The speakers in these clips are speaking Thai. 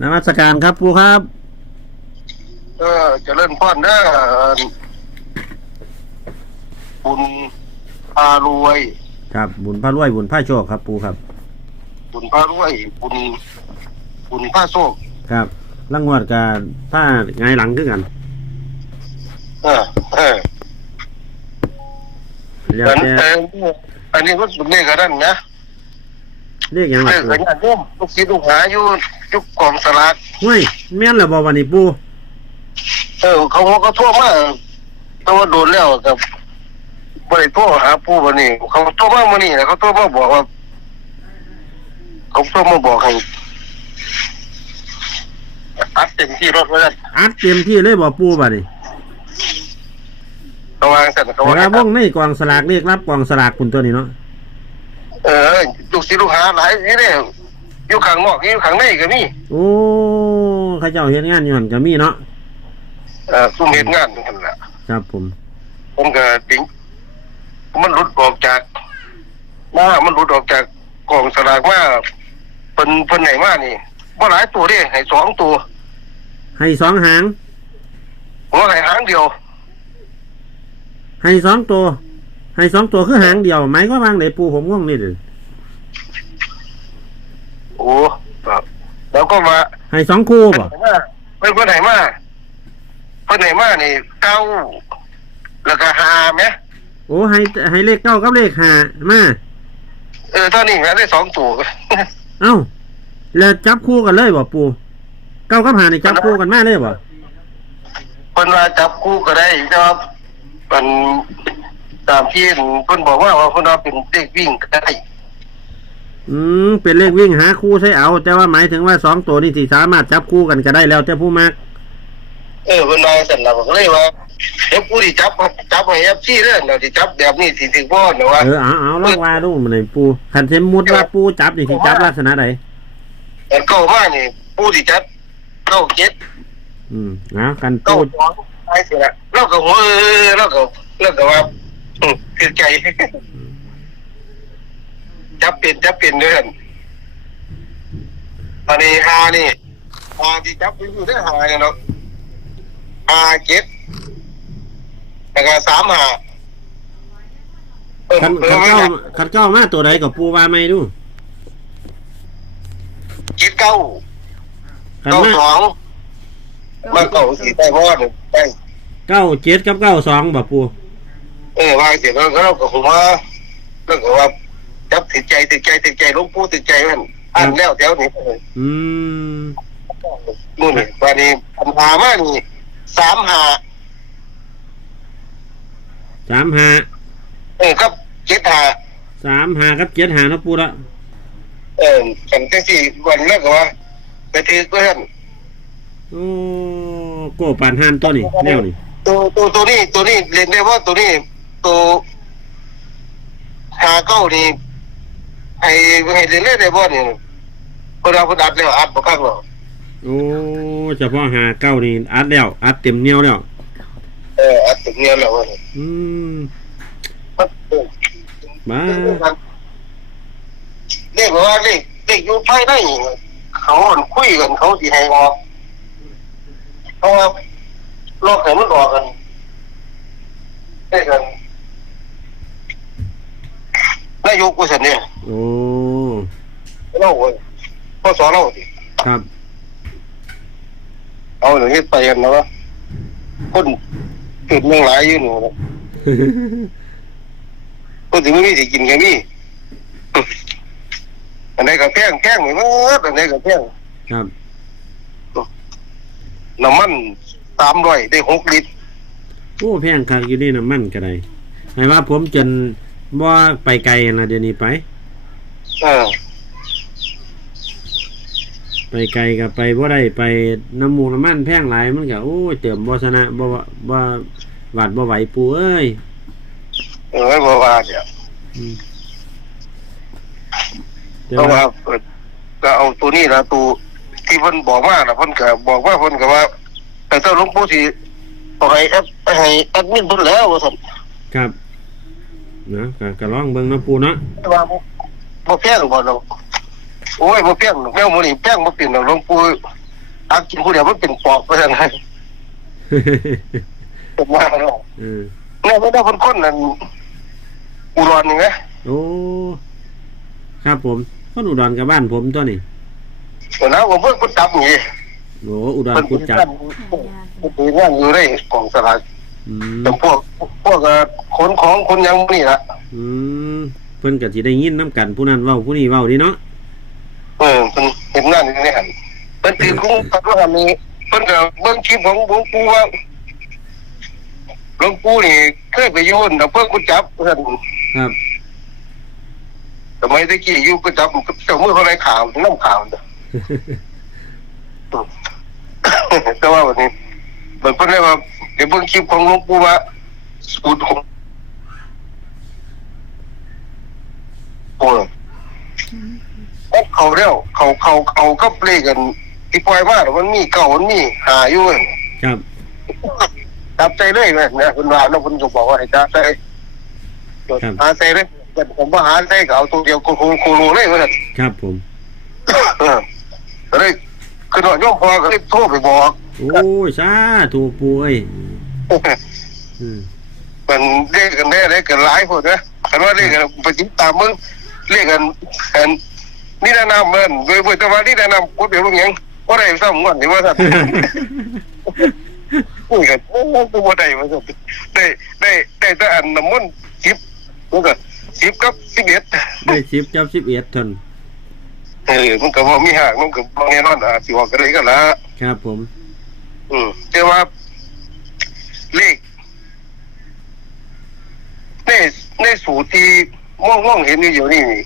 นมัสการครับปูครับ เออเจะเล่นพ่อนเด้อบุญพารวย ครับบุญพระรวยบุญพระโชคครับปูครับ บุญพารวย บุญ บุญพระโชคครับลังวดกับผ้าไงายหลังคือกันเออเออแล้วอันแต่นี้อันนี้ก็สุดเลขกันนั่นนะ เรียกหยังเลล่ะขปูกันญาติโยมลูกศิษย์ลูกหาอยู่ยุคกองสลากห้วยแม่นแล้วบ่วันนี้ปูเออ เขาก็โทั่วมาแต่ว่าโดนแล้วกับบริโภคหาผู้วันนี้ เขาโทั่วมาวันนี้นะเขาโทั่วมาบอกว่า เขาโทั่วมาบอกให้อัดเต็มที่รถไว้แล้วอัดเต็มที่เลยบ่ปูบัดนี้เขาวางเสร็จเขาแต่ว่าว่าวงในกองสลากเรียกรับกองสลากคุณตัวนี้เนาะ เออลูกศิษย์ลูกหาหลายนี่เนี่ยอยู่ข้างนอกอยู่ข้างในก็มีโอ้เข้าเจ้าเฮ็ดงานอยู่หั่นก็มีเนาะเอ่อซุ่มเห็นงานนั่นแหละครับผม ผมก็ดิ้งมันหลุดออกจากมามันหลุดออกจากกองสลากมาเป็นเป็นไหนมานี่ว่าหลายตัวเด้ให้สองตัว ให้สองหางผมว่าให้หางเดียว ให้สองตัว ให้สองตัวคือหางเดียวหมายก็วางไหนปูผมงงนี่เด้อโอ้ครับแล้วก็มาให้สองคู่บ่เป็นคนไหนมาเป็นไหนมานี่เก้าแล้วก็หาไหมโอ้ให้ให้เลขเก้ากับเลขห้ามาเออตอนนี้ได้สองตัวเอ้าแล้วจับคู่กันเลยบ่ปูเก้ากับหานี่จับคู่กันมาเลยบ่เพิ่นว่าจับคู่ก็ได้แต่ว่ามัน ตามที่เพิ่นบอกว่าว่าเพิ่นว่าเป็นเด็กวิ่งก็ได้อืมเป็นเลขวิ่งหาคู่ใช้เอา แต่ว่าหมายถึงว่าสองตัวนี่สิสามารถจับคู่กันก็ได้แล้วแต่ผู้มากเออเพิ่นว่าสั่นล่ะก็เลยว่าเดี๋ยวกูสิจับจับให้ FC เด้อเดี๋ยวสิจับแบบนี้สิถึงบ่เนาะว่าเออเอาเอาลองว่าดูมันเลยปูคันเทมมุดว่าปูจับนี่สิจับลักษณะใดอันเก้ามานี่กูสิจับเก้าเจ็ดอืมเอาคันเก้าปูสองไปสิละเราก็หัวเออเราก็เราก็ว่าอืม คือใจ จับเป็นจับเป็นเด้ออันนี้หานี่หาที่จับไปอยู่ได้หาเนี่ยเนาะหาเจ็ดแล้วก็สามหาเออคันเอคัอนไม่เก้าได้คันเก้ามาตัวใดกับปูว่าไม่ดูเจ็ดเก้าคันเก้ามาสองมาเก้าสี่ได้เพราะว่าหนึ่งได้เก้าเจ็ดกับเก้าสองบ่ปู เออวางเสร็จแล้วก็เราก็คงว่าแล้วก็ว่าจับติดใจติดใจติดใจหลูกปูติดใจมันอันแล้วแถวนี้อืมนู่นนี่วันนี้ปัญหามานี่สามหาสามหาเออครับเจ็ดหาสามหากับเจ็ดหาเนาะปูละเออฉันจังสี่วันแล้วก็ว่า ไปถือเพื่อนโอ้โก้ปานหานตัวนี่แนวนี่ตัวตัวตัวนี้ตัวนี้เรียนได้ว่าตัวนี้ ตัวหาเก้านี่ให้ให้เรียนได้ได้บ่เนี่ยคนเราคนอัดแล้วอัดบ่คักหรอกโอ้เฉพาะหาเก้านี่อัดแล้วอัดเต็มเหนียวแล้ว เอออัดถึงเนี้ยแล้วเว้ยอืมครับเออบ้าเรียกว่าเรียกเรียกอยู่ภายในเขาคุยกันเขาสิให้ออกเพราะว่าลอกให้มันออกกันได้กัน นายกกูสันเนี่ยโอ้เล่าเว้ยพ่อสอนเล่าดิครับ เอาอย่างนี้ไปกันนะวะคนตื่นเมืองหลายอยู่หนูนะคนถึงไม่มีสิกินแค่นี้อันไหนก็แพงแพงเหมือนกันอันไหนก็แพงครับน้ำมันสามร้อยได้หกลิตรโอ้แพงคักอยู่นี่น้ำมันก็ได้ให้ว่าผมจน บ่ไปไกลนะเดี๋ยวนี้ไป เออไปไกลก็ไปบ่ได้ไปน้ำมูกน้ำมันแพงหลายมันก็โอ้ยเติมบ่ชนะบ่ว่าบ่หวาดบ่ไหวปูเอ้ยเออไม่บอกว่าเดี๋ยวอืมแต่เพราะว่าว่าเออก็เอาตัวนี้นะตัวที่เพิ่นบอกมานะเพิ่นก็บอกว่าเพิ่นก็ว่า แต่ถ้าหลวงปู่สิบอกให้แอดให้แอดมินเพิ่นแล้วว่าซั่นครับ นะก็ก็ลองเบิ่งเนาะปูเนาะแต่ว่าบ่บ่แพงบ่ดอกโอ้ยบ่แพงดอกแมวหมื้นี้แพงบ่เป็นดอกหลวงปู่ตักกินผู้เดียวมันเป็นปอบไปแล้วนะผมว่าเนาะเออเนี่ยไม่ได้คนคนนั่นอุดรนี่ไงโอ้ครับผมคนอุดรกับบ้านผมตัวนี้เดี๋ยวนะผมเพิ่งกุดจับนี่โอ้อุดรมันกุดจับมันเป็นงานอยู่ในกล่องสลาก อืมแต่พวกพวกเอ่อขนของคนยังนี่ละอืมเพิ่นก็สิได้ยินน้ำกันผู้นั้นเว้าผู้นี้เว้าดีเนาะเออเป็นเห็นงานอยู่ในหันเป็นตีคุ้งตัดว่ามีเพิ่นก็เบิ่งคลิปของหลวงปู่ว่าหลวงปู่นี่เคยไปอยุ่นแต่เพิ่งกุดจับเพิ่นครับสมัยตะกี้อยู่กุดจับเจ้ามือเขาไรข่าวน้ำข่าวเด้อแต่ว่าวันนี้เหมือนเพิ่นเรียกว่า เดี๋ยวเบิ่งคลิปของหลวงปู่ว่าสูตรของโอ้ยเขาเรียวเขาเขาเขาก็เปลกันที่ปล่อยมาน่ะมันมีเก่ามันมีหาอยู่เว้ยครับจับใจเลยเว้ยนะคุณว่าแล้วคุณก็บอกว่าให้จับใจหาใจเลยแต่ผมว่าหาใจก็เอาตัวเดียวโคโคโคโลเลยเว้ยครับผมเออก็เลยคือหน่อยโยมพอก็เลยโทรไปบอก โอ้ยสาธุปูเอ้ยอื มมันเรียกกันได้เลยกันหลายคนนะคันว่าเรียกกันไปจิตตามมึงเรียกกันอันนี่แนะนำมันโดยโดยแต่ว่านี่แนะนำกูเดี๋ยวมึงยังว่าได้ซ้ำวันที่ว่าสัตว์พูดกันโอ้กูว่าได้ว่าสัตว์ได้ได้ได้แต่อันน้ำมันสิบมันก็สิบกับสิบเอ็ดได้สิบจับสิบเอ็ดทนเออมันก็ว่ามีห่างมันก็บ่แน่นอนอะสิว่ากันเลยกันละครับผม อืมแต่ว่าเลขในในสู ตรที่ม่วงม่วงๆเห็นอยู่นี่นี่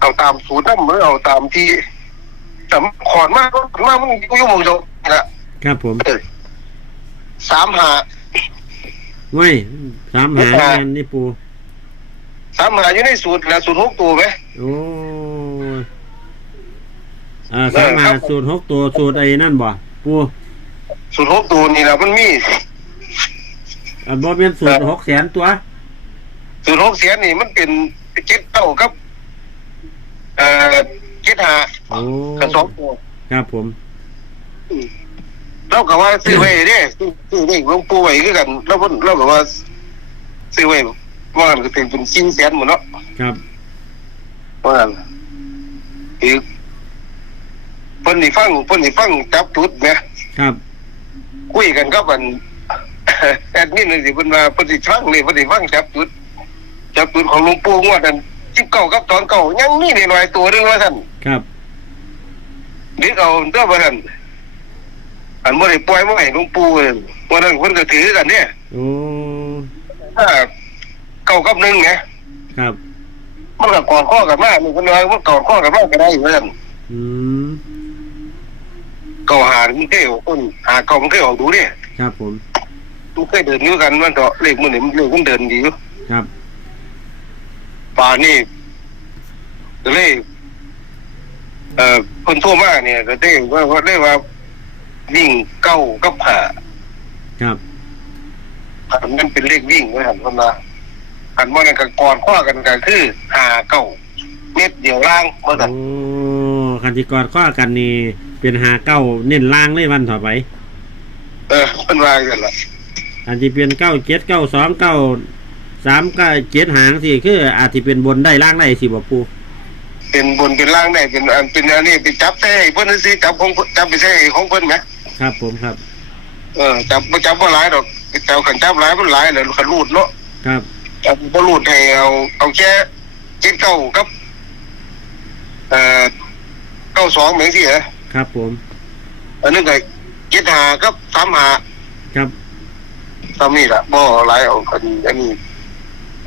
เอาตามสูตรนั่นหรือเอาตามที่สำขอนมากมากมันอยู่อยู่หมองเดียวนะครับผมเออสามหาไว้สามหาแมนนี่ปูสามหาอยู่ในสูตรแล้วสูตรหกตัวไหมโอ้ยอ่าสามหาสูตรหกตัวสูตรไอ้นั่นบ่ปูสูตรหกตัวนี่แหละมันมี อ่าบ่เป็นสูตรหกแสนตัว สูตรหกเสียนนี่มันเป็นเจ็ดเต้ากับเอ่อเจ็ดหาโอ้กับสองตัวครับผมเราก็ว่าซื้อไว้เด้ซื้อซื้อเลขหลวงปู่ไว้คือกันเราก็เราก็ว่าซื้อไว้ว่ามันก็เป็นเป็นชิ้นแสนหมดเนาะครับว่างั้นคือเพิ่นนี่ฟังเพิ่นนี่ฟังจับจุดแหมครับ คุยกันกับอัน แอดมินนี่สิเพิ่นว่าเพิ่นสิฟังนี่เพิ่นสิฟังจับจุดจับจุดของหลวงปู่งวดนั้น19กับตอนเก่ายังมีนิดหน่อยตัวหนึงว่าซั่นครับนึกเอาเด้อว่าซั่นอันบ่ได้ปล่อยมาให้หลวงปู่เอิ้นวันนั้นเพิ่นก็ถือกันเนี่ยโอ้ถ้าเก่ากับหนึ่งไงครับมันก็กอดข้อกันมากมันก็เลยมันกอดข้อกันมากก็ได้เหมือนกันอืมเก่าหามันเคยออกต้นหาเก่ามันเคยออกดูเนี่ยครับผม มันเคยเดินอยู่กันมันก็เลขมันเนี่ยมันเลขมันเดินดีอยู่ครับ ป่านนี่ก็เลยเอ่อคนทั่วมากเนี่ย ก็ได้ว่าว่าได้ว่าวิ่งเก้ากับหาครับอันนั้นเป็นเลขวิ่งไว้หันคนมาอันว่านั่นก็กอดข้อกันก็คือหาเก้าเม็ดเดียวล่างเมื่อกันโอ้คันที่กอดข้อกันนี่เป็นหาเก้าเน้นล่างเลยวันต่อไป เออเป็นว่ากันละ อันที่เป็นเก้าเจ็ดเก้าสองเก้าสามเก้าเจ็ดหางสิคือ อาจจะเป็นบนได้ล่างได้สิบ่ปูเป็นบนเป็นล่างได้เป็นอันเป็นอันนี้ไปจับใส่ให้เพิ่นสิจับของเพิ่นจับไปใส่ให้ของเพิ่นไหมครับผมครับ เออจับบ่จับบ่หลายดอกจับขันจับหลายมันหลายแล้วขันรูดเนาะครับจับบ่รูดให้เอาเอาแค่เจ็ดเก้ากับเอ่อเก้าสองเหมือนสิเหรอครับผมอันนึงก็เจ็ดหากับสามหาครับ ทำนี่ล่ะบ่หลายเอาอันนี้อันนี้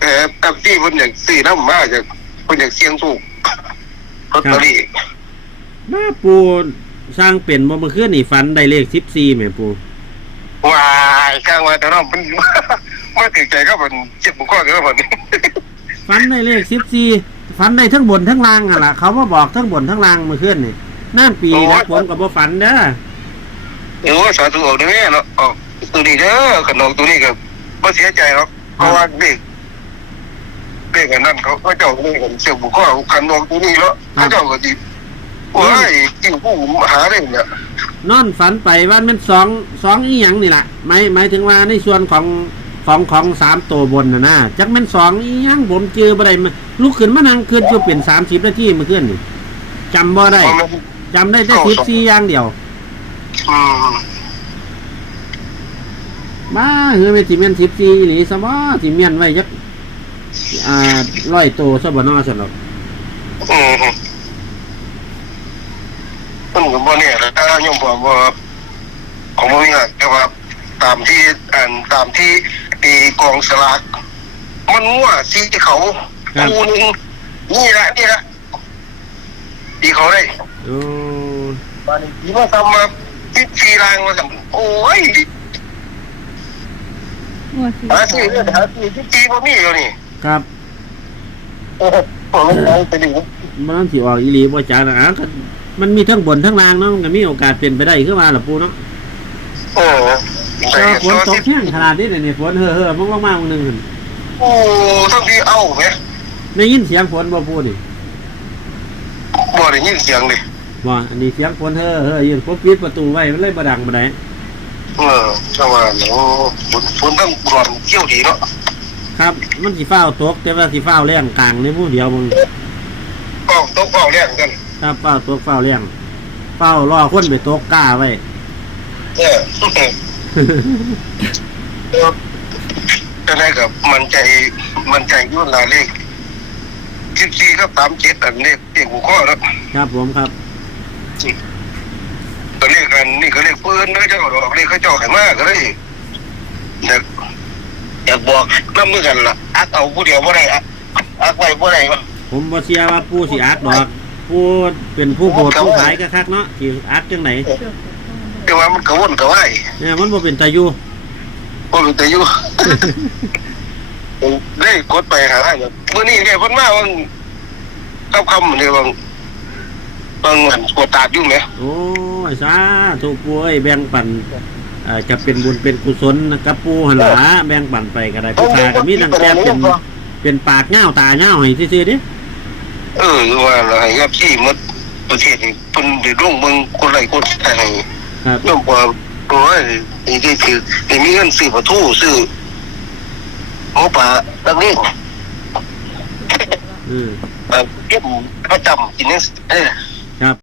เออกับที่เพิ่นอยากซื้อนำมาจากเพิ่นอยากเสี่ยงสูงลอตเตอรี่มาปูสร้างเป็นบ่เมื่อคืนนี่ฝันได้เลขสิบสี่แหม่ปูว้ายกลางว่าแต่เนาะมันมาถึงใจก็มันเจ็บบุข้อกันแล้วมันฝันได้เลขสิบสี่ฝันได้ทั้งบนทั้งล่างอะล่ะ เขามาบอกทั้งบนทั้งล่างเมื่อคืนนี่น้ำปีนะผมกับบ่ฝันเด้อโอ้สาธุออกนี่เนาะออก ตัวนี้เด้อขนมตัวนี้ก็บ่เสียใจหรอกเพราะว่าเด็กเด็กอันนั้นเขาเขาเจ้านี่กันเจ็บบุข้อกันออกตัวนี้แล้วเขาเจ้าก็สิโอ้ยจิ้วผู้หาได้เนี่ยนอนฝันไปว่ามันสองสองอีหยังนี่แหละหมายหมายถึงว่าในส่วนของของของสามตัวบนนะนะจักแมันสองอีหยังผมเจอบ่ได้มาลุกขึ้นมานั่งขึ้นจะเปลี่ยนสามสิบนาทีเมื่อคืนนี่จำบ่ได้เพราะมันจำได้แต่สิบสี่อย่างเดียวอืม บ้าเฮ้ยไม่สิเมียนสิบสี่หรือสมอสิเมียนไว้ยักอ่าร้อยตัวซะบ่นอสำหรับอืมมันก็บ่เนี่ยแล้วยมบอกว่าของบ่มีอะแต่ว่าตามที่อ่านตามที่ปีกองสลากมันมั่วสีเขาคูหนึงนี่แหละนี่แหละตีเขาได้โอ้บานี้ที่มาทำมาพิธีรางมาทำโอ้ย งวดที่หาซื้อเนี่ยหาซื้อพิธีบ่มีอยู่นี่ครับเออผมไม่ได้ไปดูมันสิออกอีหลีบ่จ้านะอะก็มันมีทั้งบนทั้งล่างเนาะมันก็มีโอกาสเป็นไปได้คือว่าล่ะปูเนาะเออก็ฝนตกแห้งขนาดนี้เลยเนี่ยฝนเฮ่อเฮ่อมากมากๆมื้อนึงหั่นโอ้ทั้งที่เอาไหมได้ยินเสียงฝนบ่ปูนี่บ่ได้ยินเสียงเลยบ่อันนี้เสียงฝนเฮ่อเฮ่อยืนผมปิดประตูไว้มันเลยบ่ดังบ่ได้ เออจังหวะโอ้ฝนฝนต้องร้อนเกี่ยวดีเนาะครับมันสิฟ้าวตกแต่ว่าสิฟ้าวแรงกลางในผู้เดียวมึงออกตกออกแรงกันครับฟ้าวตกฟ้าวแรงฟ้าวรอคนไปตกกล้าไว้ เออเออจะได้กับมันใจมันใจยุ่นหลายเลขสิบสี่ครับสามเจ็ดอันเลขเลขหัวข้อแล้วครับผมครับก็เลข กันนี่ก็เลขปืนเลยเจ้าดอกเลขเขาเจ้าให้มากก็เลยอยากอยากบอกน้ำมือกันล่ะอักเอาผู้เดียวบ่ได้อักอักไว้บ่ได้วะผมบ่เชื่อว่าผู้สิอักดอกผู้เป็นผู้โหดผู้ขายก็คักเนาะสิอักจังไหนแต่ว่ามันกระวนกระวายเนี่ยมันบ่เป็นตาอยู่โอ้ยแต่อยู่ได้กดไปหาได้แบบมื่อนี้ไงเพิ่นมาว่าคำคำเนี่ยบางบางหันกดตาดอยู่ไหมโอ้ ยสาธุปูเอ้ยแบ่งปันเอ่อจะเป็นบุญเป็นกุศลกับปูหั่นล่ะแบ่งปันไปก็ได้ผู้ค้าก็มีตั้งแต่เป็นเป็นปากเหง้าตาเหง้าให้ซื่อๆเดิเออว่าเราให้ยับที่หมดประเทศนี่เพิ่นได้ลงเมืองคนไรคนแต่ให้ครับย่อมกว่าโอ้ยนี่ที่คือนี่มีเงินซื้อประตูซื้อหมูป่าตักเลี้ยงอืม เอ่อเก็บประจำกินนี่เออ